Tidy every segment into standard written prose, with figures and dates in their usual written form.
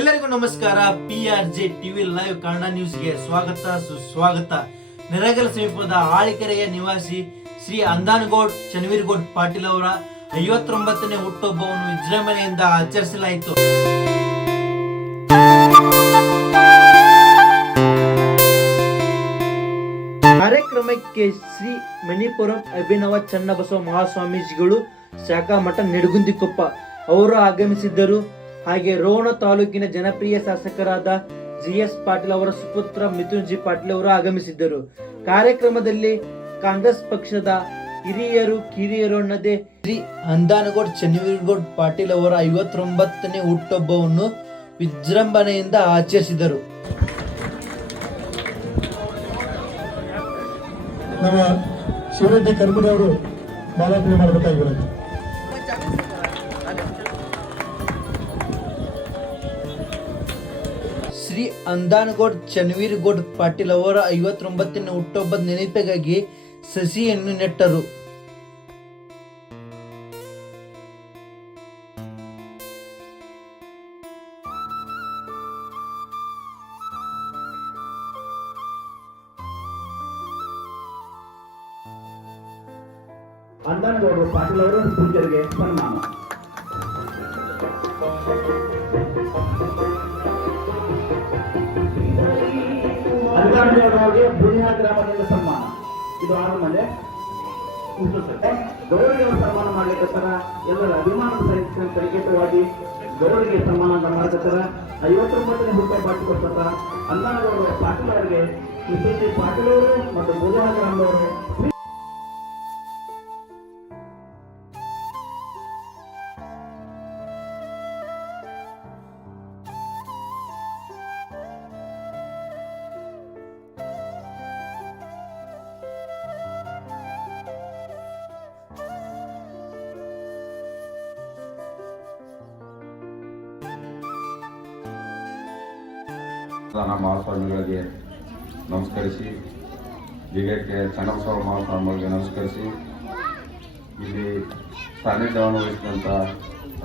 ಎಲ್ಲರಿಗೂ ನಮಸ್ಕಾರ. PRJ TV live Kannada ನ್ಯೂಸ್ಗೆ ಸ್ವಾಗತ ಸುಸ್ವಾಗತ. ನೆರಗಲ್ ಸಮೀಪದ ಆಳಿಕೆರೆಯ ನಿವಾಸಿ ಶ್ರೀ ಅಂದಾನಗೌಡ್ ಚನ್ನವೀರಗೌಡ್ ಪಾಟೀಲ್ ಅವರ 59ನೇ ಹುಟ್ಟುಹಬ್ಬವನ್ನು ವಿಜೃಂಭಣೆಯಿಂದ ಆಚರಿಸಲಾಯಿತು. ಕಾರ್ಯಕ್ರಮಕ್ಕೆ ಶ್ರೀ ಮಣಿಪುರಂ ಅಭಿನವ ಚನ್ನಬಸವ ಮಹಾಸ್ವಾಮೀಜಿಗಳು ಶಾಖಾ ಮಠ ನಿಡಗುಂದಿಕೊಪ್ಪ ಅವರು ಆಗಮಿಸಿದ್ದರು. ಹಾಗೆ ರೋಣ ತಾಲೂಕಿನ ಜನಪ್ರಿಯ ಶಾಸಕರಾದ GS ಪಾಟೀಲ್ ಅವರ ಸುಪುತ್ರ ಮಿಥುನ್ G ಪಾಟೀಲ್ ಅವರು ಆಗಮಿಸಿದ್ದರು. ಕಾರ್ಯಕ್ರಮದಲ್ಲಿ ಕಾಂಗ್ರೆಸ್ ಪಕ್ಷದ ಹಿರಿಯರು ಕಿರಿಯರು ಅನ್ನದೇ ಶ್ರೀ ಅಂದಾನಗೌಡ್ ಚನ್ನವೀರಗೌಡ್ ಪಾಟೀಲ್ ಅವರ 59ನೇ ಹುಟ್ಟುಹಬ್ಬವನ್ನು ವಿಜೃಂಭಣೆಯಿಂದ ಆಚರಿಸಿದರು. ನಮ್ಮ ಶಿವರೆಡ್ಡಿ ಕರ್ಮುಡಿ ಅವರು ಮಾಲಾರ್ಪಣೆ ಮಾಡಬೇಕಾಗಿರೋದು. ಶ್ರೀ ಅಂದಾನಗೌಡ್ ಚನ್ನವೀರಗೌಡ್ ಪಾಟೀಲ್ ಅವರ 59ನೇ ಹುಟ್ಟುಹಬ್ಬದ ನೆನಪಿಗಾಗಿ ಸಸಿಯನ್ನು ನೆಟ್ಟರು. ಅಂದಾನಗೌಡರು ಪಾಟೀಲ್ ಅವರು ಪೂಜ್ಯರಿಗೆ ಸನ್ಮಾನ. ಅಂದಾನಗೌಡರಿಗೆ ಬುನಿಯಾ ಗ್ರಾಮದಿಂದ ಸನ್ಮಾನ. ಇದು ಆದ್ಮೇಲೆ ಗೌರಿಗೆ ಸನ್ಮಾನ ಮಾಡಲಿಕ್ಕೆ ಸರ ಎಲ್ಲರ ಅಭಿಮಾನದ ಸಹಿತ ಪರಿಕೇತವಾಗಿ ಗೌರಿಗೆ ಸನ್ಮಾನ ಮಾಡಲಿಕ್ಕೆ ಸರ 59ನೇ ಹುಟ್ಟುಹಬ್ಬ ಕೊಡ್ತಾರ ಅಂದಾನಗೌಡರು ಪಾಟೀಲ್ ಅವರಿಗೆ ಮಿಥುನ್ G ಪಾಟೀಲ್ ಅವರು ಮತ್ತು ಬುನಿಯಾ ಗ್ರಾಮದವರು ಮಹಾಸ್ವಾಮಿಗಳಿಗೆ ನಮಸ್ಕರಿಸಿ, ಜಿಗಕ್ಕೆ ಚನ್ನಬಸವ ಮಹಾಸ್ವಾಮಿಗಳಿಗೆ ನಮಸ್ಕರಿಸಿ, ಇಲ್ಲಿ ಸಾನ್ನಿಧ್ಯವನ್ನು ವಹಿಸಿದಂಥ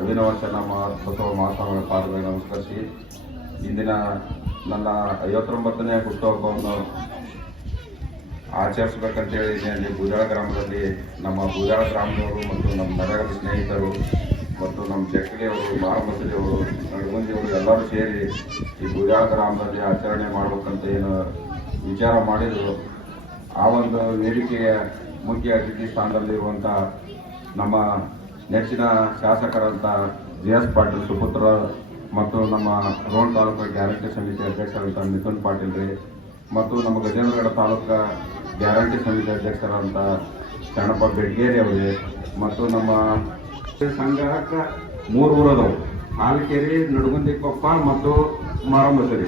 ಅಭಿನವ ಚನ್ನಬಸವ ಮಹಾಸ್ವಾಮಿಗಳ ಪಾದಗಳಿಗೆ ನಮಸ್ಕರಿಸಿ, ಇಂದಿನ ನನ್ನ 59ನೇ ಹುಟ್ಟುಹಬ್ಬವನ್ನು ಆಚರಿಸಬೇಕಂತೇಳಿ ಇಲ್ಲಿ ಬೂದಾಳ ಗ್ರಾಮದಲ್ಲಿ ನಮ್ಮ ಬೂದಾಳ ಗ್ರಾಮದವರು ಮತ್ತು ನಮ್ಮ ನಗರದ ಸ್ನೇಹಿತರು ಮತ್ತು ನಮ್ಮ ಜಕ್ಕಲಿಯವರು, ಮಹಾಮಸೂರಿಯವರು, ನಡಗುಂದಿಯವರು ಎಲ್ಲರೂ ಸೇರಿ ಈ ಬೂದಾಳ ಗ್ರಾಮದಲ್ಲಿ ಆಚರಣೆ ಮಾಡಬೇಕಂತ ಏನು ವಿಚಾರ ಮಾಡಿದರು. ಆ ಒಂದು ವೇದಿಕೆಯ ಮುಖ್ಯ ಅತಿಥಿ ಸ್ಥಾನದಲ್ಲಿರುವಂಥ ನಮ್ಮ ನೆಚ್ಚಿನ ಶಾಸಕರಂಥ GS ಪಾಟೀಲ್ ಸುಪುತ್ರ ಮತ್ತು ನಮ್ಮ ರೋಣ ತಾಲೂಕು ಗ್ಯಾರಂಟಿ ಸಮಿತಿ ಅಧ್ಯಕ್ಷರಂಥ ಮಿಥುನ್ ಪಾಟೀಲ್ ರೀ ಮತ್ತು ನಮ್ಮ ಗಜೇಂದ್ರಗಡ ತಾಲೂಕು ಗ್ಯಾರಂಟಿ ಸಮಿತಿ ಅಧ್ಯಕ್ಷರಂಥ ಶರಣಪ್ಪ ಬೆಡ್ಗೇರಿ ಅವರಿಗೆ ಮತ್ತು ನಮ್ಮ ಸಂಘಕ್ಕೆ 3 ಊರದವು ಹಾಲಕೇರಿ, ನಡಗುಂದಿಕೊಪ್ಪ ಮತ್ತು ಮಾರಮ್ಮಸರಿ.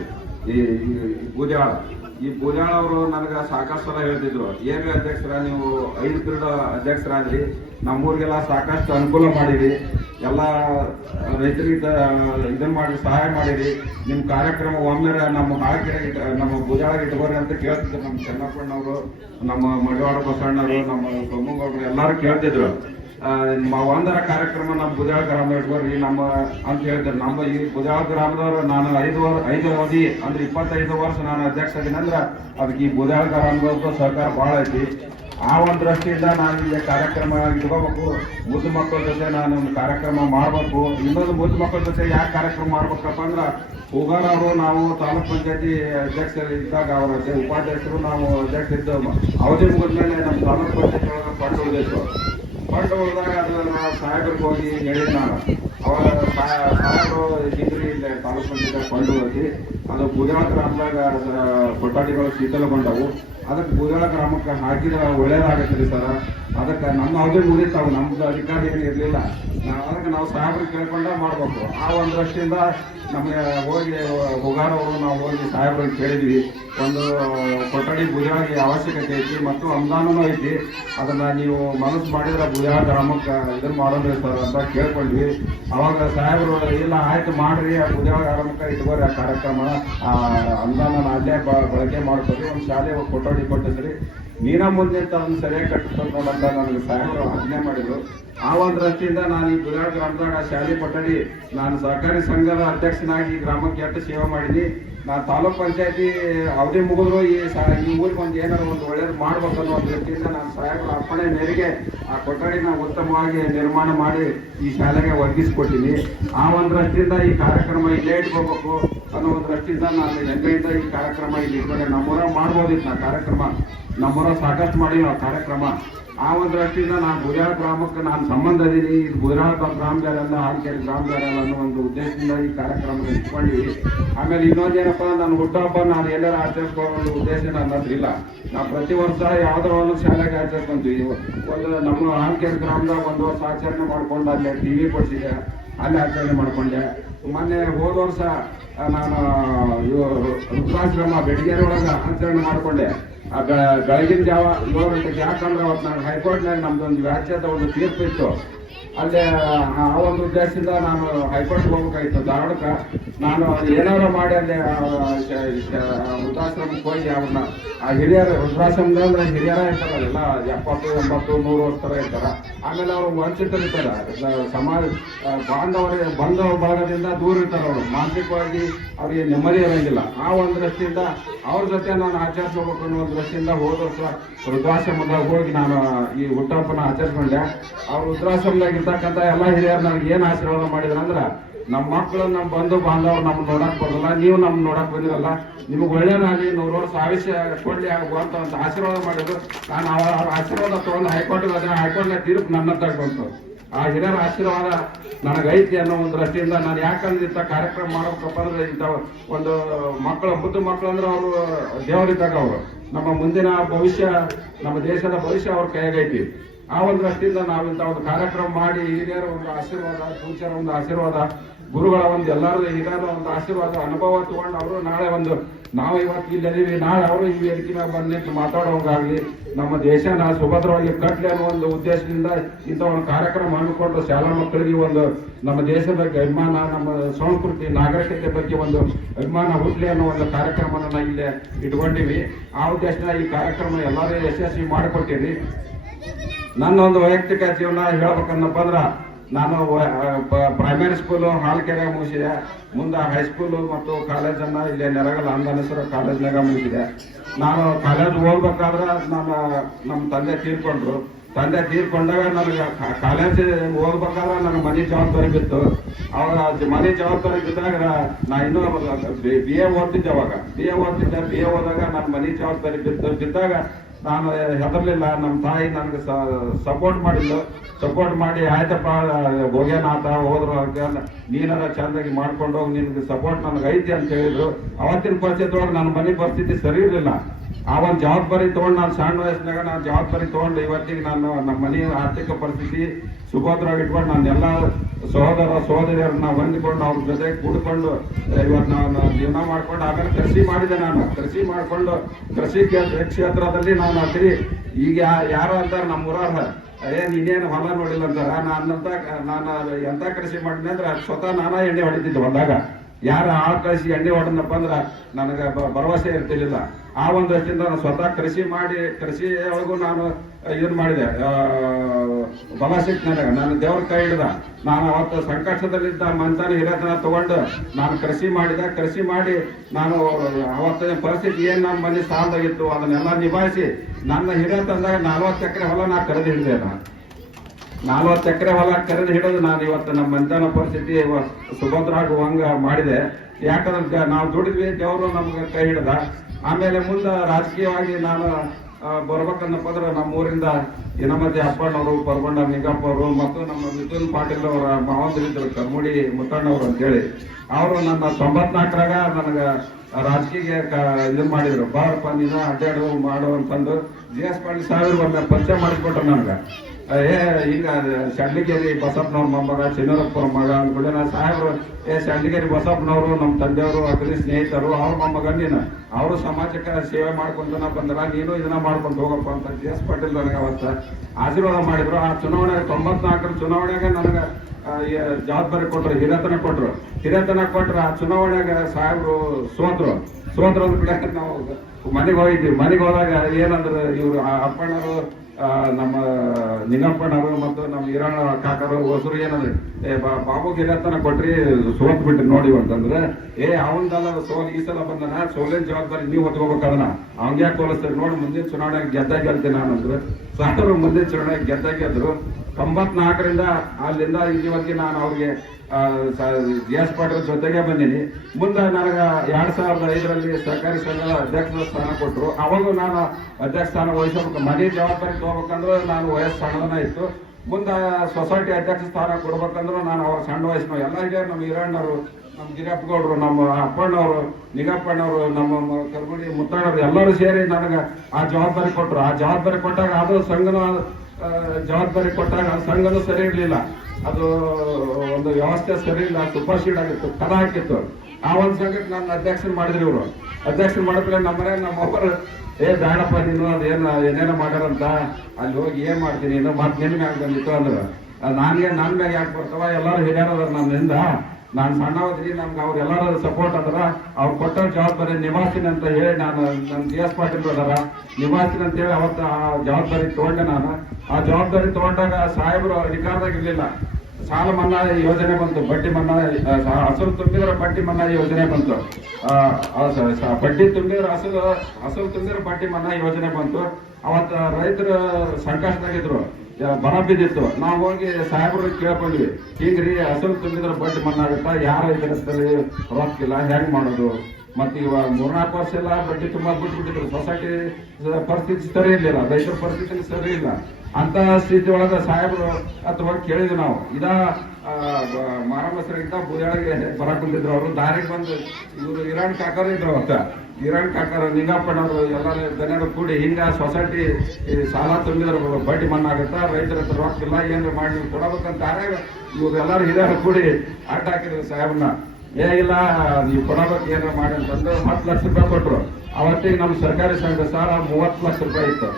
ಈ ಪೂಜಾಳ ಅವರು ನನಗೆ ಸಾಕಷ್ಟು ಸಲ ಹೇಳ್ತಿದ್ರು, ಏನ್ರಿ ಅಧ್ಯಕ್ಷರ ನೀವು 5 ಪೀರಿಯಡ್ ಅಧ್ಯಕ್ಷರಾದ್ರಿ, ನಮ್ಮೂರಿಗೆಲ್ಲ ಸಾಕಷ್ಟು ಅನುಕೂಲ ಮಾಡಿರಿ, ಎಲ್ಲ ರೈತರಿಗೆ ಇದನ್ನು ಮಾಡಿ ಸಹಾಯ ಮಾಡಿರಿ, ನಿಮ್ಮ ಕಾರ್ಯಕ್ರಮ ಒಮ್ಮೆ ನಮ್ಮ ಹಾಕಿಗೆ ನಮ್ಮ ಭುಜಾಳಿಗೆ ಇಟ್ಕೋರಿ ಅಂತ ಕೇಳ್ತಿದ್ರು. ನಮ್ಮ ಚೆನ್ನಪ್ಪಣ್ಣವರು, ನಮ್ಮ ಮಡಿವಾಡ ಬಸಣ್ಣವರು, ನಮ್ಮ ಸೊಮ್ಮಗೌಡರು ಎಲ್ಲರೂ ಕೇಳ್ತಿದ್ರು, ಒಂದರ ಕಾರ್ಯಕ್ರಮ ನಮ್ಮ ಬುದಾಳ ಗ್ರಾಮ ಇಟ್ಕೋರಿ ನಮ್ಮ ಅಂತ ಹೇಳಿದ್ರು. ನಮ್ಮ ಈ ಬುದಾಳ ಗ್ರಾಮದವರು ನಾನು 5 ಅವಧಿ ಅಂದ್ರೆ 25 ವರ್ಷ ನಾನು ಅಧ್ಯಕ್ಷ ಅದೀನಂದ್ರೆ ಅದಕ್ಕೆ ಈ ಬುದಾಳ ಗ್ರಾಮದವ್ರದ್ದು ಸಹಕಾರ ಭಾಳ ಐತಿ. ಆ ಒಂದು ದೃಷ್ಟಿಯಿಂದ ನಾನು ಇಲ್ಲಿ ಕಾರ್ಯಕ್ರಮ ಇಟ್ಕೋಬೇಕು, ಮುದ್ದು ಮಕ್ಕಳ ಜೊತೆ ನಾನು ಒಂದು ಕಾರ್ಯಕ್ರಮ ಮಾಡಬೇಕು. ಇನ್ನೊಂದು ಮುದ್ದು ಮಕ್ಕಳ ಜೊತೆ ಯಾಕೆ ಕಾರ್ಯಕ್ರಮ ಮಾಡ್ಬೇಕಪ್ಪ ಅಂದ್ರೆ ಹೋಗಾರ ಅವರು ನಾವು ತಾಲೂಕ್ ಪಂಚಾಯತಿ ಅಧ್ಯಕ್ಷರು ಇದ್ದಾಗ ಅವರ ಉಪಾಧ್ಯಕ್ಷರು ನಾವು ಅಧ್ಯಕ್ಷ ಇದ್ದವು. ಅವಧಿ ಮುಗಿದ್ಮೇಲೆ ನಮ್ಮ ತಾಲೂಕ್ ಪಂಚಾಯತಿ ಒಳಗೆ ಪಟ್ಟು ಉಳಿದಿತ್ತು. ಪಟ್ಟು ಉಳಿದಾಗ ಅದನ್ನು ಸಾಹೇಬರಿಗೆ ಹೋಗಿ ಹೇಳಿದ ನಾನು, ಅವಾಗ ಸಾಹೇಬರು ಡಿಗ್ರಿ ಇಲ್ಲ ತಾಲೂಕ್ ಪಂಚಾಯತ್ ಫಂಡ್ ಹೋಗಿ ಅದು ಬೂದಾಳ ಗ್ರಾಮದಾಗ ಕೊಠಡಿಗಳು ಶೀತಲಗೊಂಡವು. ಅದಕ್ಕೆ ಬೂದಾಳ ಗ್ರಾಮಕ್ಕೆ ಹಾಕಿದ್ರೆ ಒಳ್ಳೇದಾಗತ್ತೆ ರೀ ಸರ. ಅದಕ್ಕೆ ನಮ್ಮ ಅವಧಿ ಮುಗಿತಾವು, ನಮ್ದು ಅಧಿಕಾರ ಏನು ಇರಲಿಲ್ಲ. ಅದಕ್ಕೆ ನಾವು ಸಾಹೇಬ್ರಿಗೆ ಕೇಳ್ಕೊಂಡ ಮಾಡಬೇಕು. ಆ ಒಂದು ದೃಷ್ಟಿಯಿಂದ ನಮಗೆ ಹೋಗಾರವರು ನಾವು ಹೋಗಿ ಸಾಹೇಬ್ರಿಗೆ ಕೇಳಿದ್ವಿ, ಒಂದು ಕೊಠಡಿ ಬೂದಾಳಿಗೆ ಅವಶ್ಯಕತೆ ಐತಿ ಮತ್ತು ಅನುದಾನನೂ ಐತಿ, ಅದನ್ನು ನೀವು ಮನಸ್ಸು ಮಾಡಿದ್ರೆ ಬೂದಾಳ ಗ್ರಾಮಕ್ಕೆ ಇದನ್ನು ಮಾಡೋದ್ರಿ ಸರ್ ಅಂತ ಕೇಳ್ಕೊಂಡ್ವಿ. ಅವಾಗ ಸಾಹೇಬರು ಇಲ್ಲ ಆಯ್ತು ಮಾಡ್ರಿ, ಆ ಬೂದಾಳ ಗ್ರಾಮಕ್ಕೆ ಇಟ್ಕೋರಿ ಆ ಕಾರ್ಯಕ್ರಮ, ಅನುದಾನ ಅಲ್ಲೇ ಬಳಕೆ ಮಾಡ್ಕೊರಿ, ಒಂದು ಶಾಲೆ ಕೊಠಡಿ ಕೊಟ್ಟಿದ್ರಿ. ನೀನ ಮುಂದೆ ಅಂತ ಅದನ್ನ ಸರಿಯಾಗಿ ಕಟ್ಟಿಸ್ಕೊಂಡು ನೋಡಂತ ನನಗೆ ಸಾಹೇಬರು ಆಜ್ಞೆ ಮಾಡಿದ್ರು. ಆ ಒಂದು ದೃಷ್ಟಿಯಿಂದ ನಾನು ಈ ಗುಜರಾತ್ ಗ್ರಾಮದಾಗ ಶಾಲೆ ಕೊಠಡಿ ನಾನು ಸಹಕಾರಿ ಸಂಘದ ಅಧ್ಯಕ್ಷನಾಗಿ ಈ ಗ್ರಾಮಕ್ಕೆ ಎಷ್ಟು ಸೇವೆ ಮಾಡೀನಿ. ನಾನು ತಾಲೂಕ್ ಪಂಚಾಯತಿ ಅವಧಿ ಮುಗಿದ್ರು ಈ ಊರಿಗೆ ಒಂದು ಏನಾದ್ರು ಒಂದು ಒಳ್ಳೇದು ಮಾಡ್ಬೇಕು ಅನ್ನೋ ದೃಷ್ಟಿಯಿಂದ ನಾನು ಸಾಹೇಬರ ಅಪ್ಪಣೆ ಮೇರೆಗೆ ಆ ಕೊಠಡಿನ ಉತ್ತಮವಾಗಿ ನಿರ್ಮಾಣ ಮಾಡಿ ಈ ಶಾಲೆಗೆ ಒದಗಿಸ್ಕೊಟ್ಟಿನಿ. ಆ ಒಂದು ದೃಷ್ಟಿಯಿಂದ ಈ ಕಾರ್ಯಕ್ರಮ ಇಲ್ಲೇ ಇಟ್ಕೋಬೇಕು ಅನ್ನೋ ಒಂದು ದೃಷ್ಟಿಯಿಂದ ನಾನು ಹೆಮ್ಮೆಯಿಂದ ಈ ಕಾರ್ಯಕ್ರಮ ಇಲ್ಲಿ ಇಟ್ಕೊಂಡೆ. ನಮ್ಮೂರ ಮಾಡ್ಬೋದಿತ್ತು ನಾ ಕಾರ್ಯಕ್ರಮ, ನಮ್ಮೂರ ಸಾಕಷ್ಟು ಮಾಡಿ ನಾವು ಕಾರ್ಯಕ್ರಮ. ಆ ಒಂದು ದೃಷ್ಟಿಯಿಂದ ನಾನು ಗುಜರಾತ್ ಗ್ರಾಮಕ್ಕೆ ನಾನು ಸಂಬಂಧ ಇದೀನಿ. ಇದು ಗುಜರಾತ್ ಗ್ರಾಮದಾರಲ್ಲ, ಹಾಲ್ಕೆರೆ ಗ್ರಾಮದಾರಲ್ಲ ಅನ್ನೋ ಒಂದು ಉದ್ದೇಶದಿಂದ ಈ ಕಾರ್ಯಕ್ರಮ ಇಟ್ಕೊಂಡಿವಿ. ಆಮೇಲೆ ಇನ್ನೊಂದೇನಪ್ಪ, ನನ್ನ ಹುಟ್ಟುಹಬ್ಬ ನಾನು ಎಲ್ಲರ ಆಚರಿಸ್ಕೊಳ್ಳೋ ಉದ್ದೇಶ ನನ್ನ ಹತ್ರ ಇಲ್ಲ. ನಾವು ಪ್ರತಿ ವರ್ಷ ಯಾವ್ದಾರ ಒಂದು ಶಾಲೆಗೆ ಆಚರಿಸ್ಕೊಂತೀವಿ. ಒಂದು ನಮ್ಮ ಹಾಲ್ಕೆರೆ ಗ್ರಾಮದಾಗ ಒಂದು ವರ್ಷ ಆಚರಣೆ ಮಾಡ್ಕೊಂಡು ಅಲ್ಲೇ TV ಕೊಡಿಸಿದೆ, ಅಲ್ಲೇ ಆಚರಣೆ ಮಾಡ್ಕೊಂಡೆ. ಮೊನ್ನೆ ಹೋದ ವರ್ಷ ನಾನು ವೃದ್ಧಾಶ್ರಮ ಬೆಳಗೇರಿ ಒಳಗೆ ಆಚರಣೆ ಮಾಡ್ಕೊಂಡೆ. ಬೆಳಗಿನ ಜಾವ 7 ಗಂಟೆಗೆ. ಯಾಕಂದ್ರೆ ಅವತ್ತು ನಾನು ಹೈಕೋರ್ಟ್ನಾಗ ನಮ್ದೊಂದು ವ್ಯಾಜ್ಯದ ಒಂದು ತೀರ್ಪು ಇತ್ತು. ಅಲ್ಲೇ ಆ ಒಂದು ಉದ್ದೇಶದಿಂದ ನಾನು ಹೈಕೋರ್ಟ್ಗೆ ಹೋಗ್ಬೇಕಾಗಿತ್ತು ಧಾರವಾಡಕ್ಕೆ. ನಾನು ಏನಾದ್ರು ಮಾಡಿ ಅಲ್ಲಿ ವೃದ್ಧಾಶ್ರಮಕ್ಕೆ ಹೋಗಿ ಅವ್ರನ್ನ ಆ ಹಿರಿಯರು ವೃದ್ಧಾಶ್ರಮದ ಅಂದ್ರೆ ಹಿರಿಯರ ಇರ್ತಾರಲ್ಲ, ಎಲ್ಲ 70, 80, 100 ವರ್ಷ ಥರ ಇರ್ತಾರೆ. ಆಮೇಲೆ ಅವರು ವಂಚಿತರಿರ್ತಾರೆ, ಸಮಾಜ ಬಂಧ ಬಳಗದಿಂದ ದೂರ ಇರ್ತಾರೆ. ಅವರು ಮಾನಸಿಕವಾಗಿ ಅವ್ರಿಗೆ ನೆಮ್ಮದಿ ಇರೋಂಗಿಲ್ಲ. ಆ ಒಂದು ದೃಷ್ಟಿಯಿಂದ ಅವ್ರ ಜೊತೆ ನಾನು ಆಚರಿಸ್ಕೋಬೇಕು ಅನ್ನೋ ಒಂದು ದೃಷ್ಟಿಯಿಂದ ಹೋದ ವರ್ಷ ವೃದ್ಧಾಶ್ರಮದಾಗ ಹೋಗಿ ನಾನು ಈ ಹುಟ್ಟುಹಬ್ಬನ ಆಚರಿಸ್ಕೊಂಡೆ. ಅವ್ರು ವೃದ್ಧಾಶ್ರಮದಾಗ ಇರ್ತಕ್ಕಂಥ ಎಲ್ಲ ಹಿರಿಯರು ನನಗೆ ಏನು ಆಶೀರ್ವಾದ ಮಾಡಿದ್ರು ಅಂದ್ರೆ, ನಮ್ಮ ಮಕ್ಕಳು, ನಮ್ಮ ಬಂಧು ಬಾಂಧವರು ನಮ್ಮನ್ನ ನೋಡಕ್ ಬರಲ್ಲ, ನೀವು ನಮ್ಮನ್ನ ನೋಡಕ್ ಬಂದಿರಲ್ಲ, ನಿಮಗೆ ಒಳ್ಳೇದಾಗಲಿ, 100 ವರ್ಷ ಆಯುಷ್ಯ ಕೊಡ್ಲಿ ಆಗುವಂತ ಒಂದು ಆಶೀರ್ವಾದ ಮಾಡಿದ್ರು. ನಾನು ಅವ್ರ ಆಶೀರ್ವಾದ ತಗೊಂಡು ಹೈಕೋರ್ಟ್ನ ತೀರ್ಪು ನನ್ನ ಬಂತು. ಆ ಹಿರಿಯರ ಆಶೀರ್ವಾದ ನನಗೈತಿ ಅನ್ನೋ ಒಂದು ದೃಷ್ಟಿಯಿಂದ ನಾನು ಯಾಕಂದ್ರೆ ಇಂಥ ಕಾರ್ಯಕ್ರಮ ಮಾಡ್ಬೇಕಪ್ಪ ಅಂದ್ರೆ, ಇಂಥ ಒಂದು ಮಕ್ಕಳು, ಮುದ್ದು ಮಕ್ಕಳು ಅಂದ್ರೆ ಅವರು ದೇವರಿದ್ದಾಗ, ಅವರು ನಮ್ಮ ಮುಂದಿನ ಭವಿಷ್ಯ, ನಮ್ಮ ದೇಶದ ಭವಿಷ್ಯ ಅವ್ರ ಕೈಯಾಗೈತಿ. ಆ ಒಂದು ದೃಷ್ಟಿಯಿಂದ ನಾವು ಇಂಥ ಒಂದು ಕಾರ್ಯಕ್ರಮ ಮಾಡಿ ಹಿರಿಯರ ಒಂದು ಆಶೀರ್ವಾದ, ಸೂಚರ ಒಂದು ಆಶೀರ್ವಾದ, ಗುರುಗಳ ಒಂದು ಎಲ್ಲರೂ ಹಿರಿಯರ ಒಂದು ಆಶೀರ್ವಾದ ಅನುಭವ ತಗೊಂಡು ಅವರು ನಾಳೆ ಒಂದು ನಾವು ಇವತ್ತು ಇಲ್ಲಿದ್ದೀವಿ, ನಾಳೆ ಅವರು ಈ ವೇದಿಕೆ ಮೇಲೆ ಬಂದಿದ್ದು ಮಾತಾಡೋಂಗಾಗಲಿ, ನಮ್ಮ ದೇಶನ ಸುಭದ್ರವಾಗಿ ಕಟ್ಟಲಿ ಅನ್ನೋ ಒಂದು ಉದ್ದೇಶದಿಂದ ಇಂಥ ಒಂದು ಕಾರ್ಯಕ್ರಮ ಹಮ್ಮಿಕೊಂಡು ಶಾಲಾ ಮಕ್ಕಳಿಗೆ ಒಂದು ನಮ್ಮ ದೇಶದ ಬಗ್ಗೆ ಅಭಿಮಾನ, ನಮ್ಮ ಸಂಸ್ಕೃತಿ, ನಾಗರಿಕತೆ ಬಗ್ಗೆ ಒಂದು ಅಭಿಮಾನ ಹುಟ್ಟಲಿ ಅನ್ನೋ ಒಂದು ಕಾರ್ಯಕ್ರಮನ ಇಲ್ಲೇ ಇಟ್ಕೊಂಡಿವಿ. ಆ ಉದ್ದೇಶನ ಈ ಕಾರ್ಯಕ್ರಮ ಎಲ್ಲರೂ ಯಶಸ್ವಿ ಮಾಡಿಕೊಟ್ಟಿರಿ. ನನ್ನ ಒಂದು ವೈಯಕ್ತಿಕ ಜೀವನ ಹೇಳ್ಬೇಕನ್ನಪ್ಪ ಅಂದ್ರ, ನಾನು ಪ್ರೈಮರಿ ಸ್ಕೂಲು ಹಾಲ್ಕೆರೆ ಮುಗಿಸಿದೆ. ಮುಂದೆ ಹೈಸ್ಕೂಲು ಮತ್ತು ಕಾಲೇಜನ್ನು ಇಲ್ಲೇ ನೆರಗಲ್ ಅಂಧನೇಶ್ವರ ಕಾಲೇಜ್ನಾಗ ಮುಗಿಸಿದೆ. ನಾನು ಕಾಲೇಜ್ ಹೋಗ್ಬೇಕಾದ್ರೆ ನಮ್ಮ ತಂದೆ ತೀರ್ಕೊಂಡ್ರು. ತಂದೆ ತೀರ್ಕೊಂಡಾಗ ನನಗೆ ಕಾಲೇಜ್ ಓದ್ಬೇಕಾದ್ರೆ ನನಗೆ ಮನೆ ಜವಾಬ್ದಾರಿ ಬಿತ್ತು. ಅವಾಗ ಮನೆ ಜವಾಬ್ದಾರಿ ಬಿದ್ದಾಗ ನಾ ಇನ್ನೂ BA ಓದ್ತಿದ್ದೆ. ಅವಾಗ BA ಓದಾಗ ನನ್ನ ಮನೆ ಜವಾಬ್ದಾರಿ ಬಿದ್ದಾಗ ನಾನು ಹೆದರ್ಲಿಲ್ಲ. ನಮ್ಮ ತಾಯಿ ನನಗೆ ಸಪೋರ್ಟ್ ಮಾಡಿದ್ಲು. ಸಪೋರ್ಟ್ ಮಾಡಿ ಆಯ್ತಪ್ಪ ಭೋಗ್ಯನಾಥ ಹೋದ್ರು, ನೀನಾರ ಚಂದಾಗಿ ಮಾಡ್ಕೊಂಡು ಹೋಗಿ, ನಿನ್ಗೆ ಸಪೋರ್ಟ್ ನನಗೆ ಐತಿ ಅಂತ ಹೇಳಿದ್ರು. ಅವತ್ತಿನ ಪರಿಸ್ಥಿತಿ ಒಳಗೆ ನನ್ನ ಮನೆ ಪರಿಸ್ಥಿತಿ ಸರಿ ಇರಲಿಲ್ಲ. ಆ ಒಂದು ಜವಾಬ್ದಾರಿ ತೊಗೊಂಡು ನಾನು ಸಣ್ಣ ವಯಸ್ಸಿನಾಗ ನಾನು ಜವಾಬ್ದಾರಿ ತೊಗೊಂಡು ಇವತ್ತಿಗೆ ನಾನು ನಮ್ಮ ಮನೆ ಆರ್ಥಿಕ ಪರಿಸ್ಥಿತಿ ಸುಭದ್ರವಾಗಿ ಇಟ್ಕೊಂಡು ನಾನೆಲ್ಲ ಸಹೋದರ ಸಹೋದರಿಯರನ್ನ ಹೊಂದಿಕೊಂಡು ಅವ್ರ ಜೊತೆ ಕೂಡಿಕೊಂಡು ಇವತ್ತು ನಾನು ಜೀವನ ಮಾಡ್ಕೊಂಡು ಆಮೇಲೆ ಕೃಷಿ ಮಾಡಿದೆ. ನಾನು ಕೃಷಿ ಮಾಡಿಕೊಂಡು ಕೃಷಿ ಕ್ಷೇತ್ರದಲ್ಲಿ ನಾನು ಹಾಕಿರಿ. ಈಗ ಯಾರು ಅಂತಾರೆ ನಮ್ಮೂರಾರ, ನೀನೇನು ಹೊಲ ನೋಡಿಲ್ಲ ಅಂತಾರ. ನಾನು ಎಂತ ಕೃಷಿ ಮಾಡಿದೆ ಅಂದ್ರೆ ಸ್ವತಃ ನಾನಾ ಎಣ್ಣೆ ಹೊಡಿತಿದ್ದೆ ಹೊಲದಾಗ. ಯಾರು ಆಳು ಕಳಿಸಿ ಎಣ್ಣೆ ಹೊಡೆದಪ್ಪ ಅಂದ್ರೆ ನನಗೆ ಭರವಸೆ ಇರ್ತಿರ್ಲಿಲ್ಲ. ಆ ಒಂದು ದೃಷ್ಟಿಯಿಂದ ನಾನು ಸ್ವತಃ ಕೃಷಿ ಮಾಡಿ, ಕೃಷಿ ಒಳಗೂ ನಾನು ಇದನ್ನ ಮಾಡಿದೆ. ಬಲ ಸಿಕ್ತು ನನಗೆ. ನಾನು ದೇವ್ರ ಕೈ ಹಿಡ್ದ. ನಾನು ಅವತ್ತು ಸಂಕಷ್ಟದಲ್ಲಿದ್ದ ಮಂತಾನ ಹಿರಿಯತನ ತಗೊಂಡು ನಾನು ಕೃಷಿ ಮಾಡಿದೆ. ಕೃಷಿ ಮಾಡಿ ನಾನು ಅವತ್ತಿನ ಪರಿಸ್ಥಿತಿ ಏನು ನಮ್ಮ ಮನೆ ಸಾಲದಾಗಿತ್ತು ಅದನ್ನೆಲ್ಲ ನಿಭಾಯಿಸಿ ನನ್ನ ಹಿರಿಯತನದಾಗ 40 ಎಕರೆ ಹೊಲ ನಾ ಕರೆದು ಹಿಡಿದೆ. ನಾನು 40 ಎಕರೆ ಹೊಲ ಕರೆದು ಹಿಡಿದು ನಾನು ಇವತ್ತು ನಮ್ಮ ಮಂತಾನ ಪರಿಸ್ಥಿತಿ ಸುಭದ್ರಾಗುವಂಗ ಮಾಡಿದೆ. ಯಾಕಂದ್ರೆ ನಾವು ದುಡಿದ್ವಿ, ದೇವರು ನಮ್ಗೆ ಕೈ ಹಿಡ್ದ. ಆಮೇಲೆ ಮುಂದೆ ರಾಜಕೀಯವಾಗಿ ನಾನು ಬರ್ಬೇಕನ್ನಪ್ಪ ಅಂದ್ರೆ ನಮ್ಮೂರಿಂದ ಇನಮತಿ ಅಪ್ಪಣ್ಣವರು, ಪರ್ಬಂಡ ನಿಂಗಪ್ಪ ಅವರು ಮತ್ತು ನಮ್ಮ ಮಿಥುನ್ ಪಾಟೀಲ್ ಅವರ ಮಾವಂದರಿದ್ದರು, ಕರ್ಮುಡಿ ಮುತ್ತಣ್ಣವರು ಅಂತೇಳಿ. ಅವರು ನನ್ನ 94ರಾಗ ನನಗೆ ರಾಜಕೀಯ ಇದನ್ನ ಮಾಡಿದ್ರು. ಬಾರಪ್ಪ ನೀನು ಅಡ್ಡಾಡು ಮಾಡು ಅಂತಂದು GS ಪಾಟೀಲ್ ಸಾಹೇಬ್ರು ಒಮ್ಮೆ ಪರಿಚಯ ಮಾಡಿಕೊಟ್ರು ನನಗೆ. ಈಗ ಶಂಡ್ಲಿಗೇರಿ ಬಸಪ್ಪನವ್ರ ಮೊಮ್ಮಗ ಚಿನ್ನರಪ್ಪನ ಮಗ ಅಂದ್ಬಿಟ್ಟು ನಾ ಸಾಹೇಬ್ರು ಶಂಡ್ಲಿಗೇರಿ ಬಸಪ್ಪನವರು ನಮ್ಮ ತಂದೆಯವರು ಅಗ್ನಿ ಸ್ನೇಹಿತರು ಅವ್ರ ಮೊಮ್ಮಗ ನೀನು ಅವರು ಸಮಾಜಕ್ಕೆ ಸೇವೆ ಮಾಡ್ಕೊಂತನ ಬಂದ್ರ ನೀನು ಇದನ್ನ ಮಾಡ್ಕೊಂಡು ಹೋಗಪ್ಪ ಅಂತ ಎಸ್ ಪಾಟೀಲ್ ನನಗೆ ಅವತ್ತ ಆಶೀರ್ವಾದ ಮಾಡಿದ್ರು. ಆ ಚುನಾವಣೆ 94ರ ಚುನಾವಣೆಗೆ ನನಗೆ ಜವಾಬ್ದಾರಿ ಕೊಟ್ರು, ಹಿರಿಯತನ ಕೊಟ್ರು. ಆ ಚುನಾವಣೆಗೆ ಸಾಹೇಬ್ರು ಸೋದ್ರು ಅಂದ್ಬಿಟ್ಟು ನಾವು ಮನೆಗೆ ಹೋಗಿದ್ವಿ. ಮನೆಗೆ ಹೋದಾಗ ಏನಂದ್ರೆ ಇವ್ರು ಅಪ್ಪಣ್ಣರು ನಮ್ಮ ನಿಂಗಪ್ಪಣ್ಣವರು ಮತ್ತು ನಮ್ಮ ಹಿರಣ್ಣ ಕಾಕರು ಹೊಸರು ಏನಂದ್ರೆ ಬಾಬು ಗಿರತನ ಕೊಟ್ರಿ ಸೋತ್ ಬಿಟ್ರಿ ನೋಡಿ ಅಂತಂದ್ರೆ ಅವನ್ದಲ್ಲ ಈ ಸಲ ಬಂದನ ಸೋಲಿನ ಜವಾಬ್ದಾರಿ ನೀವು ಹೊತ್ಕೋಬೇಕದನ್ನ ಅವಂಗೆ ಯಾಕೆ ಹೋಲಿಸ್ತಾರೆ ನೋಡಿ ಮುಂದಿನ ಚುನಾವಣೆಗೆ ಗೆಲ್ತೀನಿ ನಾನಂದ್ರೆ ಸಾಹೇಬ್ರು ಮುಂದಿನ ಚುನಾವಣೆಗೆ ಗೆದ್ರು. 94ರಿಂದ ಅಲ್ಲಿಂದ ಇಲ್ಲಿವರೆಗೆ ನಾನು ಅವ್ರಿಗೆ ಎಸ್ ಪಾಟೀಲ್ ಜೊತೆಗೆ ಬಂದೀನಿ. ಮುಂದೆ ನನಗೆ 2005ರಲ್ಲಿ ಸಹಕಾರಿ ಸಂಘದ ಅಧ್ಯಕ್ಷ ಸ್ಥಾನ ಕೊಟ್ಟರು. ಅವಾಗೂ ನಾನು ಅಧ್ಯಕ್ಷ ಸ್ಥಾನ ವಹಿಸಬೇಕು, ಮನೆ ಜವಾಬ್ದಾರಿ ತಗೋಬೇಕಂದ್ರೆ ನಾನು ವಯಸ್ಸು ಸಣ್ಣದನ ಇತ್ತು. ಮುಂದೆ ಸೊಸೈಟಿ ಅಧ್ಯಕ್ಷ ಸ್ಥಾನ ಕೊಡ್ಬೇಕಂದ್ರೆ ನಾನು ಅವ್ರ ಸಣ್ಣ ವಯಸ್ಸಿನ ಎಲ್ಲ ಹಿರಿಯರು, ನಮ್ಮ ಹಿರಣ್ಣರು, ನಮ್ಮ ಗಿರಿಯಪ್ಪಗೌಡರು, ನಮ್ಮ ಅಪ್ಪಣ್ಣವರು, ನಿಂಗಪ್ಪಣ್ಣವರು, ನಮ್ಮ ಕರ್ಮಡಿ ಮುತ್ತಣ್ಣವರು ಎಲ್ಲರೂ ಸೇರಿ ನನಗೆ ಆ ಜವಾಬ್ದಾರಿ ಕೊಟ್ಟರು. ಆ ಜವಾಬ್ದಾರಿ ಕೊಟ್ಟಾಗ ಅದು ಸಂಘನ ಜವಾಬ್ದಾರಿ ಕೊಟ್ಟಾಗ ಸಂಘನೂ ಸರಿ ಇರಲಿಲ್ಲ, ಅದು ಒಂದು ವ್ಯವಸ್ಥೆ ಸರಿ ಇಲ್ಲ, ಸೂಪರ್ಸೀಡ್ ಆಗಿತ್ತು, ಕದ ಹಾಕಿತ್ತು. ಆ ಒಂದು ಸಂಘಕ್ಕೆ ನನ್ನ ಅಧ್ಯಕ್ಷನ್ ಮಾಡಿದ್ರಿ ಇವರು. ಅಧ್ಯಕ್ಷನ್ ಮಾಡಿದ್ರೆ ನಮ್ಮ ಮನೆ ನಮ್ಮ ಒಬ್ಬರು ಬೇಡಪ್ಪ ನೀನು ಏನೇನೋ ಮಾಡ್ಯಾರಂತ ಅಲ್ಲಿ ಹೋಗಿ ಏನ್ ಮಾಡ್ತೀನಿ ನೀನು ಮತ್ತೆ ನಿನ್ ಮ್ಯಾಗ ಬಂದಿತ್ತು ಅಂದ್ರೆ ನನ್ನ ಮ್ಯಾಗ ಯಾಕೆ ಬರ್ತಾವ, ಎಲ್ಲರೂ ಹಿರಿಯರ ನನ್ನಿಂದ ನಾನು ಸಣ್ಣ ಹೋದ್ರಿ ನಮ್ಗೆ ಅವ್ರು ಎಲ್ಲರೂ ಸಪೋರ್ಟ್ ಅದಾರ, ಅವ್ರು ಕೊಟ್ಟ ಜವಾಬ್ದಾರಿ ನಿಭಾಯಿಸ್ತೀನಿ ಅಂತ ಹೇಳಿ ನಾನು ನನ್ನ GS ಪಾಟೀಲ್ ಅದಾರ ನಿಭಾಯಿಸ್ತೀನಿ ಅಂತ ಹೇಳಿ ಅವತ್ತು ಆ ಜವಾಬ್ದಾರಿ ತಗೊಂಡೆ. ನಾನು ಆ ಜವಾಬ್ದಾರಿ ತಗೊಂಡಾಗ ಸಾಹೇಬರು ಅಧಿಕಾರದಾಗ ಇರ್ಲಿಲ್ಲ. ಸಾಲ ಮನ್ನಾ ಯೋಜನೆ ಬಂತು, ಬಡ್ಡಿ ಮನ್ನಾ, ಅಸಲು ತುಂಬಿದ್ರೆ ಬಡ್ಡಿ ಮನ್ನಾ ಯೋಜನೆ ಬಂತು, ಬಡ್ಡಿ ತುಂಬಿದ್ರೆ ಅಸಲು ತುಂಬಿದ್ರೆ ಬಡ್ಡಿ ಮನ್ನಾ ಯೋಜನೆ ಬಂತು. ಅವತ್ತ ರೈತರು ಸಂಕಷ್ಟದಾಗಿದ್ರು, ಬರ ಬಿದ್ದಿತ್ತು. ನಾವು ಹೋಗಿ ಸಾಹೇಬ್ರು ಕೇಳ್ಕೊಂಡ್ವಿ, ಹಿಂಗ್ರಿ ಅಸಲು ತುಂಬಿದ್ರೆ ಬಡ್ಡಿ ಮನ್ನಾ ಆಗುತ್ತಾ, ಯಾರ ಇದರಲ್ಲಿ ರೊಕ್ಕಿಲ್ಲ, ಹೆಂಗ್ ಮಾಡೋದು? ಮತ್ತೆ ಇವಾಗ 3-4 ವರ್ಷ ಎಲ್ಲ ಬಡ್ಡಿ ತುಂಬಾ ಬಿಟ್ಬಿಟ್ಟಿದ್ರು. ಸೊಸೈಟಿ ಪರಿಸ್ಥಿತಿ ಸರಿ ಇರ್ಲಿಲ್ಲ, ರೈತರ ಪರಿಸ್ಥಿತಿ ಸರಿ ಇಲ್ಲ. ಅಂತ ಸ್ಥಿತಿ ಒಳಗೆ ಸಾಹೇಬ್ರು ಅಥವಾ ಕೇಳಿದ್ವಿ ನಾವು. ಮಾರಮ್ಮಸರಿಗಿಂತ ಬುದಿಯಾಳಿಗೆ ಬರಕ್ ಕುಂತಿದ್ರು. ಅವರು ದಾರಿಗೆ ಬಂದು ಇವರು ಹಿರಣ್ ಕಾಕರು ಇದ್ರು. ಅವತ್ತ ಹಿರಣ್ ಕಾಕರು, ನಿಂಗಪ್ಪಣ್ಣವರು ಎಲ್ಲ ಜನರು ಕೂಡಿ ಹಿಂಗ ಸೊಸೈಟಿ ಸಾಲ ತುಂಬಿದ್ರೆ ಬಡ್ಡಿ ಮನ್ನಾ ಆಗುತ್ತಾ, ರೈತರ ಹತ್ರ ರೊಕ್ಕಿಲ್ಲ, ಏನಾರು ಮಾಡಿ ಕೊಡಬೇಕಂತ ಇವ್ರು ಎಲ್ಲರೂ ಹಿರಿಯರು ಕೂಡಿ ಅಡ್ಡ ಹಾಕಿದ್ರು ಸಾಹೇಬ್ರನ್ನ. ಇಲ್ಲ ನೀವು ಕೊಡಬೇಕು ಏನಾರು ಮಾಡಿ ಅಂತಂದು 10 ಲಕ್ಷ ರೂಪಾಯಿ ಕೊಟ್ಟರು. ಅವತ್ತಿಗೆ ನಮ್ಮ ಸರ್ಕಾರಿ ಸಂಘದ ಸಾಲ 30 ಲಕ್ಷ ರೂಪಾಯಿ ಇತ್ತು.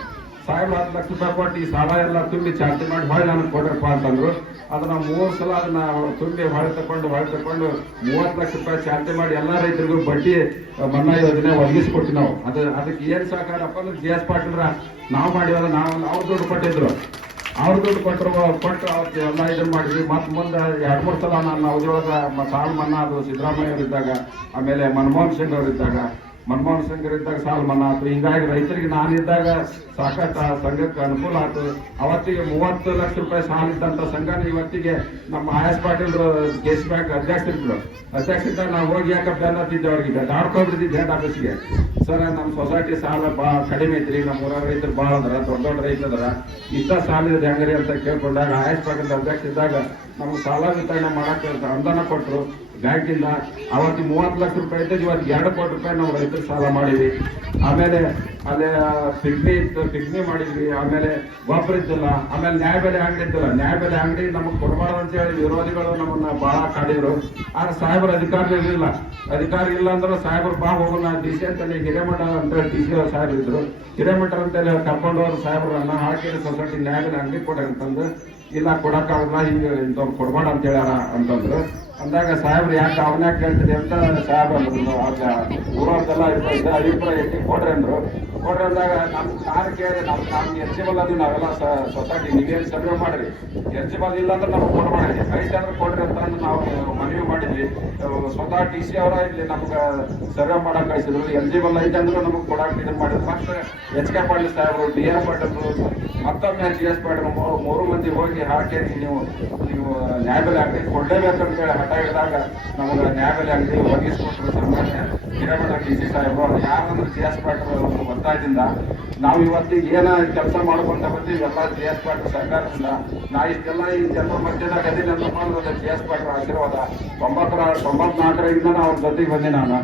ಸಾಹೇಬ್ರು 10 ಲಕ್ಷ ರೂಪಾಯಿ ಕೊಟ್ಟು ಈ ಸಾಲ ಎಲ್ಲ ತುಂಬಿ ಚಾಲ್ತಿ ಮಾಡಿ ಹೊಳೆ ನನಗೆ ಕೊಡ್ರಪ್ಪ ಅಂತಂದ್ರು. ಅದನ್ನ 3 ಸಲ ಅದನ್ನ ತುಂಬಿ ಹೊಳೆ ತಕೊಂಡು 30 ಲಕ್ಷ ರೂಪಾಯಿ ಚಾಲ್ತಿ ಮಾಡಿ ಎಲ್ಲ ರೈತರಿಗೂ ಬಡ್ಡಿ ಮನ್ನಾ ಯೋಜನೆ ಒದಗಿಸ್ಕೊಟ್ಟು ನಾವು. ಅದಕ್ಕೆ ಏನ್ ಸಹಕಾರಪ್ಪ ಅಂದ್ರೆ GS ಪಾಟೀಲ್ರ ನಾವು ಮಾಡಿವಲ್ಲ, ಅವ್ರ ದುಡ್ಡು ಕೊಟ್ಟಿದ್ರು. ಅವ್ರ ದುಡ್ಡು ಕೊಟ್ಟು ಅವತ್ತು ಎಲ್ಲ ಇದನ್ನ ಮಾಡಿದ್ವಿ. ಮತ್ತೆ ಮುಂದೆ 2-3 ಸಲ ನಾನು ಅವಧಿಯೊಳಗ ಸಾಲ ಮನ್ನಾ ಅದು ಸಿದ್ದರಾಮಯ್ಯ ಅವರಿದ್ದಾಗ, ಆಮೇಲೆ ಮನಮೋಹನ್ ಸಿಂಗ್ ಅವರಿದ್ದಾಗ ಸಾಲ ಮನ್ನಾ ಆಯ್ತು. ಹಿಂಗಾಗಿ ರೈತರಿಗೆ ನಾನಿದ್ದಾಗ ಸಾಕಷ್ಟು ಆ ಸಂಘಕ್ಕೆ ಅನುಕೂಲ ಆಯ್ತು. ಅವತ್ತಿಗೆ 30 ಲಕ್ಷ ರೂಪಾಯಿ ಸಾಲ ಇದ್ದಂತ ಸಂಘನ ಇವತ್ತಿಗೆ ನಮ್ಮ IS ಪಾಟೀಲ್ ಕೇಸ್ ಬ್ಯಾಂಕ್ ಅಧ್ಯಕ್ಷರಿದ್ದಾಗ ನಾವು ಹೋಗಿ ಯಾಕೆ ಬೆನ್ನತ್ತಿದ್ದೆ, ಅವ್ರಿಗೆ ದಾಡ್ಕೊಂಡ್ಬಿಡ್ತಿದ್ದೆ ಹೆಡ್ ಆಫೀಸ್ಗೆ. ಸರ್ ನಮ್ಮ ಸೊಸೈಟಿ ಸಾಲ ಭಾಳ ಕಡಿಮೆ ಐತ್ರಿ, ನಮ್ಮ ಊರಾಗ ರೈತರು ಭಾಳ ಅದಾರ, ದೊಡ್ಡ ರೈತರು ಅದಾರ, ಇಷ್ಟ ಸಾಲ ಇದೆ ಹೆಂಗ್ರಿ ಅಂತ ಕೇಳ್ಕೊಂಡಾಗ IS ಪಾಟೀಲ್ ಅಧ್ಯಕ್ಷ ಇದ್ದಾಗ ನಮ್ಗೆ ಸಾಲ ವಿತರಣೆ ಮಾಡಕ್ಕೆ ಅನುದಾನ ಕೊಟ್ಟರು ಬ್ಯಾಂಕಿಂದ. ಅವತ್ತು 30 ಲಕ್ಷ ರೂಪಾಯಿ ಇದ್ದು ಇವತ್ತು 2 ಕೋಟಿ ರೂಪಾಯಿ ನಾವು ರೈತರು ಸಾಲ ಮಾಡಿದ್ವಿ. ಆಮೇಲೆ ಅಲ್ಲೇ ಪಿಗ್ನಿ ಮಾಡಿದ್ವಿ. ಆಮೇಲೆ ಗೊಬ್ಬರ ಇದ್ದಿಲ್ಲ. ಆಮೇಲೆ ನ್ಯಾಯಬೆಲೆ ಅಂಗಡಿ ಇದ್ದಿಲ್ಲ. ನ್ಯಾಯಬೆಲೆ ಅಂಗಡಿ ನಮಗೆ ಕೊಡಬಾರ್ದು ಅಂತ ಹೇಳಿ ವಿರೋಧಿಗಳು ನಮ್ಮನ್ನ ಬಹಳ ಕಾಡಿದ್ರು. ಆದ್ರೆ ಸಾಹೇಬರ ಅಧಿಕಾರ ಇರಲಿಲ್ಲ. ಅಧಿಕಾರ ಇಲ್ಲ ಅಂದ್ರೆ ಸಾಹೇಬರು ಹೋಗೋಣ DC ಅಂತೇಳಿ ಹಿರೇಮಠ ಅಂತೇಳಿ DC ಸಾಹೇಬ್ ಇದ್ರು. ಹಿರೇಮಠ ಅಂತೇಳಿ ಕರ್ಕೊಂಡು ಹೋದ್ರು ಸಾಹೇಬ್ರನ್ನ. ಹಾಕಿ ಸೊಸೈಟಿ ನ್ಯಾಯಬೆಲೆ ಅಂಗಡಿ ಕೊಡ ಅಂತಂದು, ಇಲ್ಲ ಕೊಡಕ್ಕಾಗಲ್ಲ, ಹಿಂಗೆ ಇಂಥವ್ರು ಕೊಡ್ಬೇಡ ಅಂತ ಹೇಳ್ಯಾರ ಅಂತಂದ್ರು. ಅಂದಾಗ ಸಾಹೇಬ್ರು ಯಾಕೆ ಅವನ್ಯಾಕೆ ಕೇಳ್ತೀರಿ ಅಂತ ಸಾಹೇಬ್ರ ಊರವ್ರದೆಲ್ಲ ಅಭಿಪ್ರಾಯ ಎತ್ತಿ ಕೊಡ್ರಿ ಅಂದಾಗ ನಾನು ಕೇಳಿ ನಮ್ಗೆ ಎಲಿಜಿಬಲ್ ಅದು ನಾವೆಲ್ಲ ಸೊಸೈಟಿ ನೀವೇನು ಸರ್ವೆ ಮಾಡ್ರಿ, ಎಲಿಜಿಬಲ್ ಇಲ್ಲ ಅಂದ್ರೆ ನಮ್ಗೆ ಕೊಡ್ಬೇಡ್ರಿ, ಐತೆ ಅಂದ್ರೆ ಕೊಡ್ರಿ ಅಂತ ನಾವು ಮನವಿ ಮಾಡಿದ್ವಿ. ಸ್ವತಃ TC ಅವರ ಇಲ್ಲಿ ನಮ್ಗೆ ಸರ್ವೆ ಮಾಡಕ್ ಕಳಿಸಿದ್ರು. ಎಲಿಜಿಬಲ್ ಐತೆ ಅಂದ್ರೆ ನಮಗೆ ಕೊಡಕ್ಕೆ ಇದನ್ನ ಮಾಡಿದ್ರು. ಮತ್ತೆ HK ಪಾಟೀಲ್ ಸಾಹೇಬ್ರು, DR ಪಾಟೀಲ್, ಮತ್ತೊಮ್ಮೆ GS ಪಾಟೀಲ್ 3 ಮಂದಿ ಹೋಗಿ ಹಾಕಿ ನೀವು ನ್ಯಾಯಬೆಲೆ ಅಂಗಡಿ ಕೊಡ್ಲೇಬೇಕಂತೇಳಿ ಹಠ ಹಿಡಿದಾಗ ನಮಗೆ ನ್ಯಾಯಬೆಲೆ ಅಂಗಡಿ ಒದಗಿಸ್ಕೊಟ್ರು ಸನ್ಮಾನ್ಯ ಹಿರೇಮಠ DC ಸಾಹೇಬ್ರು. ಯಾರಂದ್ರೆ GS ಪಾಟೀಲ್ ಒತ್ತಾಯ ಸಮುದಾಯದಿಂದ ನಾವು ಇವತ್ತಿಗೆ ಏನ ಕೆಲಸ ಮಾಡ್ಕೊಂತ ಬಂದೀವಿ ಎಲ್ಲ ಜಿ ಎಸ್ ಪಾಟೀಲ್ ಸರ್ಕಾರದಿಂದ. ನಾ ಇಷ್ಟೆಲ್ಲ ಈ ಜನರ ಮಧ್ಯದಾಗ ಅದೀನಿ ಅಂತ ಜಿ ಎಸ್ ಪಾಟೀಲ್ ಆಶೀರ್ವಾದ. 94ರಿಂದ ಅವ್ರ ಜೊತೆಗೆ ಬಂದೆ ನಾನು.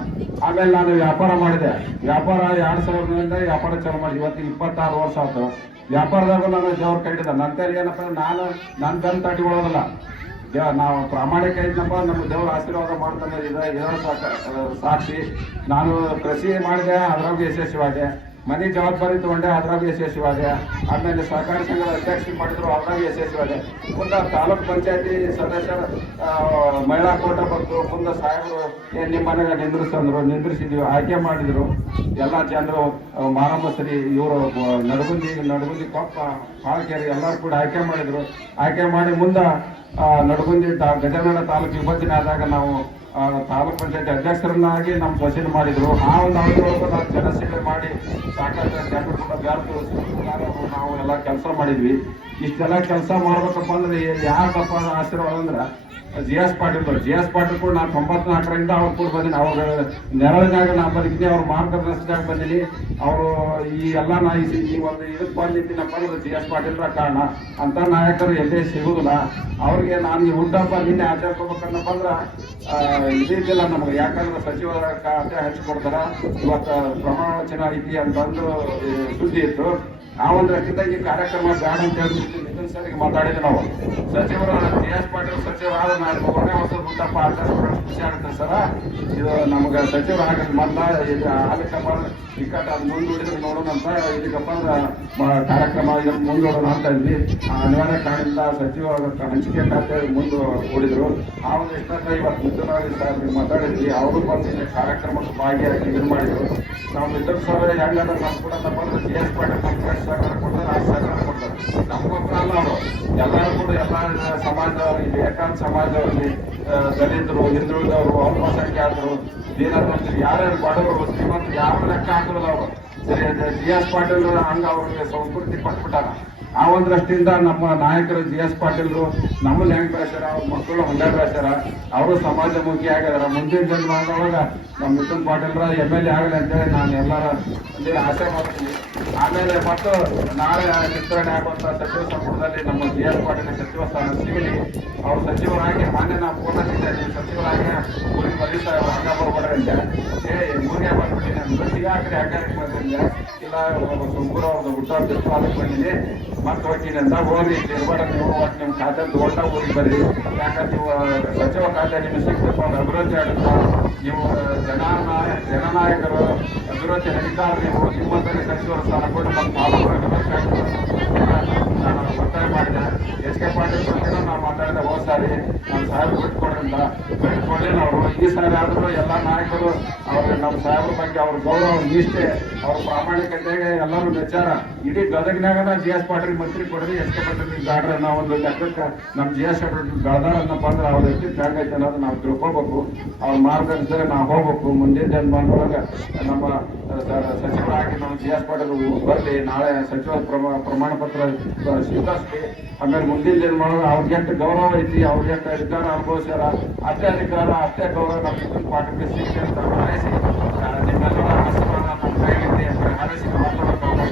ಆಮೇಲೆ ನಾನು ವ್ಯಾಪಾರ ಮಾಡಿದೆ. ವ್ಯಾಪಾರ 2000ರಿಂದ ವ್ಯಾಪಾರ ಚಾಲು ಮಾಡಿ ಇವತ್ತಿಗೆ 26 ವರ್ಷ ಆಯ್ತು. ವ್ಯಾಪಾರದಾಗೂ ನಾನು ದೇವ್ರ ಕೈ ಹಿಡಿದ. ನಂತರ ಏನಪ್ಪ ನಾನು ನನ್ನ ಬೆನ್ನು ತಟ್ಟಿಕೊಳ್ಳೋದಿಲ್ಲ. ನಾವು ಪ್ರಾಮಾಣಿಕ ಇದ್ನಪ್ಪ, ನಮ್ಮ ದೇವರ ಆಶೀರ್ವಾದ ಮಾಡ್ತಾನೆ ಇದರ ಸಾಕ್ಷಿ. ನಾನು ಕೃಷಿ ಮಾಡಿದೆ, ಅದ್ರಾಗೂ ಯಶಸ್ವಿಯಾದೆ. ಮನೆ ಜವಾಬ್ದಾರಿ ತಗೊಂಡೆ, ಅದ್ರಾಗೂ ಯಶಸ್ವಿಯಾದೆ. ಆಮೇಲೆ ಸಹಕಾರಿ ಸಂಘದ ಅಧ್ಯಕ್ಷ ಮಾಡಿದ್ರು, ಅದ್ರಾಗೂ ಯಶಸ್ವಿಯಾದೆ. ಮುಂದೆ ತಾಲೂಕ್ ಪಂಚಾಯತಿ ಸದಸ್ಯರ ಮಹಿಳಾ ಕೋಟ ಬಂತು. ಮುಂದೆ ಸಾಹೇಬರು ನಿಮ್ಮ ಮನೆಗೆ ನಿಂದ್ರಿಸಿದ್ವಿ, ಆಯ್ಕೆ ಮಾಡಿದ್ರು. ಎಲ್ಲ ಜನರು ಮಾರಮ್ಮಶ್ರೀ ಇವರು ನಡಗುಂದಿ ಕೊಪ್ಪ ಪಾಳಕೇರಿ ಎಲ್ಲರೂ ಕೂಡ ಆಯ್ಕೆ ಮಾಡಿದ್ರು. ಆಯ್ಕೆ ಮಾಡಿ ಮುಂದೆ ನಡಗುಂದಿ ಗಜಾನನ ತಾಲೂಕು ವಿಭಜನೆ ಆದಾಗ ನಾವು ತಾಲೂಕ್ ಪಂಚಾಯತಿ ಅಧ್ಯಕ್ಷರನ್ನಾಗಿ ನಮ್ಮ ಸೊಸೆನ ಮಾಡಿದ್ರು. ಆ ಒಂದು ಅವಧಿಯೊಳಗೆ ನಾವು ಜನಸೇವೆ ಮಾಡಿ ಸಾಕಷ್ಟು ಜನರು ಕೂಡ ಬೆರೆತು ನಾವು ಎಲ್ಲ ಕೆಲಸ ಮಾಡಿದ್ವಿ. ಇಷ್ಟೆಲ್ಲ ಕೆಲಸ ಮಾಡ್ಬೇಕಪ್ಪ ಅಂದ್ರೆ ಯಾಕಪ್ಪ ಆಶೀರ್ವಾದ ಅಂದ್ರೆ ಜಿ ಎಸ್ ಪಾಟೀಲ್ ಕೂಡ ನಾನು 94ರಿಂದ ಅವ್ರು ಕೂಡ ಬಂದೀನಿ. ಅವ್ರ ನೆರಳಿನಾಗ ನಾ ಬದುಕಿದ್ದೆ, ಅವ್ರ ಮಾರ್ಗದರ್ಶನದಾಗ ಬಂದೀನಿ. ಅವರು ಈ ಎಲ್ಲ ನಾ ಈ ಒಂದು ಇದಕ್ಕೆ ಬಂದಿದ್ದೀನಪ್ಪ ಅಂದ್ರೆ ಜಿ ಎಸ್ ಪಾಟೀಲ್ರ ಕಾರಣ. ಅಂತ ನಾಯಕರು ಎಲ್ಲೇ ಸಿಗುದಿಲ್ಲ. ಅವ್ರಿಗೆ ನಾನು ಈ ಹುಟ್ಟಪ್ಪ ನಿನ್ನೆ ಆಚರಿಸ್ಕೋಬೇಕನ್ನಪ್ಪ ಅಂದ್ರೆ ಇದಿದ್ದಿಲ್ಲ ನಮಗೆ. ಯಾಕಂದ್ರೆ ಸಚಿವರ ಖಾತೆ ಹಂಚಿಕೊಡ್ತಾರ. ಇವತ್ತು ಪ್ರಮಾಣ ವಚನ ಐತಿ ಅಂತಂದು ಸುದ್ದಿ ಇತ್ತು. ಆ ಒಂದು ರಕ್ಕಿಂದ ಈ ಕಾರ್ಯಕ್ರಮ ಬ್ಯಾಡ ಅಂತ ಹೇಳ್ಬಿಟ್ಟು ನಿತಿನ್ ಸರ್ಗೆ ಮಾತಾಡಿದ್ವಿ ನಾವು. ಸಚಿವರು ಜಿ ಎಸ್ ಪಾಟೀಲ್ ಸಚಿವರಾದ ನಾನು 3ನೇ ವರ್ಷದ ಹುಟ್ಟಪ್ಪ ಆಚರಿಸ್ಕೊಂಡು ಖುಷಿ ಆಗುತ್ತೆ ಸರ. ಇದು ನಮ್ಗೆ ಸಚಿವರು ಆಗಲಿ ಮೊದಲ ಇದು ಆಗಕ್ಕಪ್ಪ ಟಿಕೆಟ್ ಅದು ಮುಂದೂಡಿದ್ರೆ ನೋಡೋಣ ಅಂತ ಇದಕ್ಕಪ್ಪ ಕಾರ್ಯಕ್ರಮ ಇದನ್ನು ಮುಂದೂಡೋಣ ಅಂತ ಇದ್ವಿ. ಅನಿವಾರ್ಯ ಕಾರಣದಿಂದ ಸಚಿವ ಹಂಚಿಕೆ ಖಾತೆ ಮುಂದೆ ಓಡಿದ್ರು. ಆ ಒಂದು ಇಷ್ಟಂತ ಇವತ್ತು ಮಿಥುನ್ ಸಾಹೇಬ್ರಿಗೆ ಮಾತಾಡಿದ್ವಿ. ಅವರು ಬಂದು ಇಲ್ಲಿ ಕಾರ್ಯಕ್ರಮಕ್ಕೆ ಭಾಗಿಯಾಗಿ ಇದು ಮಾಡಿದ್ರು. ನಾವು ಮಿಥುನ್ ಸರ್ ಹೆಂಗಂದ್ರೆ ನಮ್ಮ ಕೂಡ ತಪ್ಪಂದ್ರೆ ಜಿ ಎಸ್ ಪಾಟೀಲ್ ನಮ್ಮ ಸಹಕಾರ ಕೊಡ್ತಾರೆ, ಆ ಸಹಕಾರ ಕೊಡ್ತಾರೆ. ನಮ್ಗೊಬ್ಬರ ಅಲ್ಲ ಅವರು, ಎಲ್ಲರೂ ಕೂಡ ಎಲ್ಲ ಸಮಾಜದವರು, ಇಲ್ಲಿ ಏಕಾಂತ ಸಮಾಜದವರಲ್ಲಿ ದಲಿತರು, ಹಿಂದುಳಿದವರು, ಅಲ್ಪಸಂಖ್ಯಾತರು, ದೀನದಲಿತರು, ಯಾರ್ಯಾರು ಬಡವರು, ಶ್ರೀಮಂತರು ಯಾರು ಲೆಕ್ಕ ಹಾಕೋದಿಲ್ಲ ಅವರು. ಜಿ ಎಸ್ ಪಾಟೀಲ್ ಹಂಗ ಅವ್ರಿಗೆ ಸಂಸ್ಕೃತಿ ಕೊಟ್ಬಿಟ್ಟಾರ. ಆ ಒಂದು ದೃಷ್ಟಿಯಿಂದ ನಮ್ಮ ನಾಯಕರು ಜಿ ಎಸ್ ಪಾಟೀಲ್ರು ನಮ್ಮನ್ನ ಹೆಂಗೆ ಬೆಳೆಸ್ಯಾರ, ಅವ್ರ ಮಕ್ಕಳು ಹಂಗೆ ಬೆಳೆಸ್ಯಾರ. ಅವರು ಸಮಾಜಮುಖಿ ಆಗಿದಾರ. ಮುಂದಿನ ಜನ್ಮದೊಳಗ ನಮ್ಮ ಮಿಥುನ್ ಪಾಟೀಲ್ರ MLA ಆಗಲಿ ಅಂತೇಳಿ ನಾನು ಎಲ್ಲರ ಆಸೆ ಮಾಡ್ತೀನಿ. ಆಮೇಲೆ ಮತ್ತು ನಾಳೆ ವಿಸ್ತರಣೆ ಆಗುವಂಥ ಸಚಿವ ಸಂಪುಟದಲ್ಲಿ ನಮ್ಮ ಜಿ ಎಸ್ ಪಾಟೀಲ್ ಸಚಿವ ಸ್ಥಾನ ಸಿಗಲಿ. ಅವ್ರ ಸಚಿವರಾಗಿ ಮಾನ್ಯ ನಾವು ಫೋನ್ ಹಚ್ಚಿದ್ದೆ, ನೀವು ಸಚಿವರಾಗಿ ಊರಿಗೆ ಬರೀತಾ ಹಂಗ ಬರ್ಬೇಡ್ರಿ ಅಂತ. ಊರಿಗೆ ಬಂದ್ಬಿಟ್ಟಿನಿ ಅಂದ್ರೆ ಯಾಕ್ರಿ ಯಾಕೆ ಬಂದಿದ್ದೆ, ಇಲ್ಲ ತುಮಕೂರು ಅವ್ರದ್ದು ಹುಟ್ಟಾಡ್ತಿತ್ತು ಅದಕ್ಕೆ ಬಂದಿನಿ ಮತ್ತೆ ಹೋಗ್ತೀನಿ ಅಂತ. ಹೋಗಿ ಇರ್ಬೇಡ ನೀವು, ಒಟ್ಟು ನಿಮ್ಮ ಖಾತೆ ತಗೊಂಡ ಊರಿಗೆ ಬರ್ರಿ. ಯಾಕಂದ್ರೆ ನೀವು ಸಚಿವ ಖಾತೆ ನಿಮಗೆ ಸಿಗ್ತಪ್ಪ, ಒಂದು ಅಭಿವೃದ್ಧಿ ಆಗುತ್ತೆ. ನೀವು ಜನನಾಯಕರು, ಅಭಿವೃದ್ಧಿ ಅಧಿಕಾರ, ನೀವು ನಿಮ್ಮಂತಲ್ಲಿ ಸಚಿವರ ಸ್ಥಾನ ಕೊಟ್ಟು ನಾನು ಒತ್ತಾಯ ಮಾಡಿದೆ. ಎಚ್ ಕೆ ಪಾಟೀಲ್ ಬಗ್ಗೆ ನಾವು ಮಾತಾಡಿದೆ ಹೋದ ಸಾರಿ. ನಮ್ಮ ಸಾಹೇಬರು ಬಿಟ್ಕೊಡ್ರಿಂದ ಬಿಟ್ಕೊಡ್ಲಿಲ್ಲ ಅವರು. ಈ ಸಾರಿ ಆದರೂ ಎಲ್ಲ ನಾಯಕರು ಅವ್ರಿಗೆ ನಮ್ಮ ಸಾಹೇಬ್ರ ಬಗ್ಗೆ ಅವ್ರ ಗೌರವ, ಅವ್ರ ನಿಷ್ಠೆ, ಅವ್ರ ಪ್ರಾಮಾಣಿಕತೆಗೆ ಎಲ್ಲರೂ ವಿಚಾರ. ಇಡೀ ಗದಗಿನಾಗ ಜಿ ಎಸ್ ಪಾಟೀಲ್ ಮಂತ್ರಿ ಕೊಡ್ರಿ, ಎಚ್ ಕೆ ಪಾಟೀಲ್ ಗಾಡ್ರ ನಾವು ಒಂದು ಲೆಕ್ಕಕ್ಕೆ ನಮ್ಮ ಜಿ ಎಸ್ ಪಾಟೀಲ್ ಗಳದಾರನ್ನಪ್ಪ ಅಂದ್ರೆ ಅವ್ರ ಎಷ್ಟು ಜಾಗೈತೆ ಅನ್ನೋದು ನಾವು ತಿಳ್ಕೊಬೇಕು. ಅವ್ರ ಮಾರ್ಗದರ್ಶನ ನಾವು ಹೋಗ್ಬೇಕು. ಮುಂದಿನ ಜನ್ಮದೊಳಗೆ ನಮ್ಮ ಸಚಿವರಾಗಿ ನಮ್ಮ ಜಿ ಎಸ್ ಪಾಟೀಲ್ ಬರಲಿ. ನಾಳೆ ಸಚಿವ ಪ್ರಮಾಣ ಪತ್ರ ಸ್ವೀಕರಿಸಿ. ಆಮೇಲೆ ಮುಂದಿನ ಜನ್ಮದೊಳಗೆ ಅವ್ರಿಗೆ ಎಷ್ಟು ಗೌರವ ಐತಿ, ಅವ್ರಿಗೆ ಎಷ್ಟು ಅಧಿಕಾರ ಅನುಭವಿಸ್ಯಾರ, ಅಷ್ಟೇ ಅಧಿಕಾರ ಅಷ್ಟೇ ಗೌರವ ನಮ್ಮ ಮಿಥುನ್ ಪಾಟೀಲ್ಗೆ ಸಿಗಲಿ ಅಂತ ಹಾರೈಸಿ ನಿಮ್ಮೆಲ್ಲರ ಆಶೀರ್ವಾದ ನಮ್ಮ ಕೈಯಲ್ಲಿ ಹಾರೈಸಿ ಮಾತಾಡೋಕೆ ಅವಕಾಶ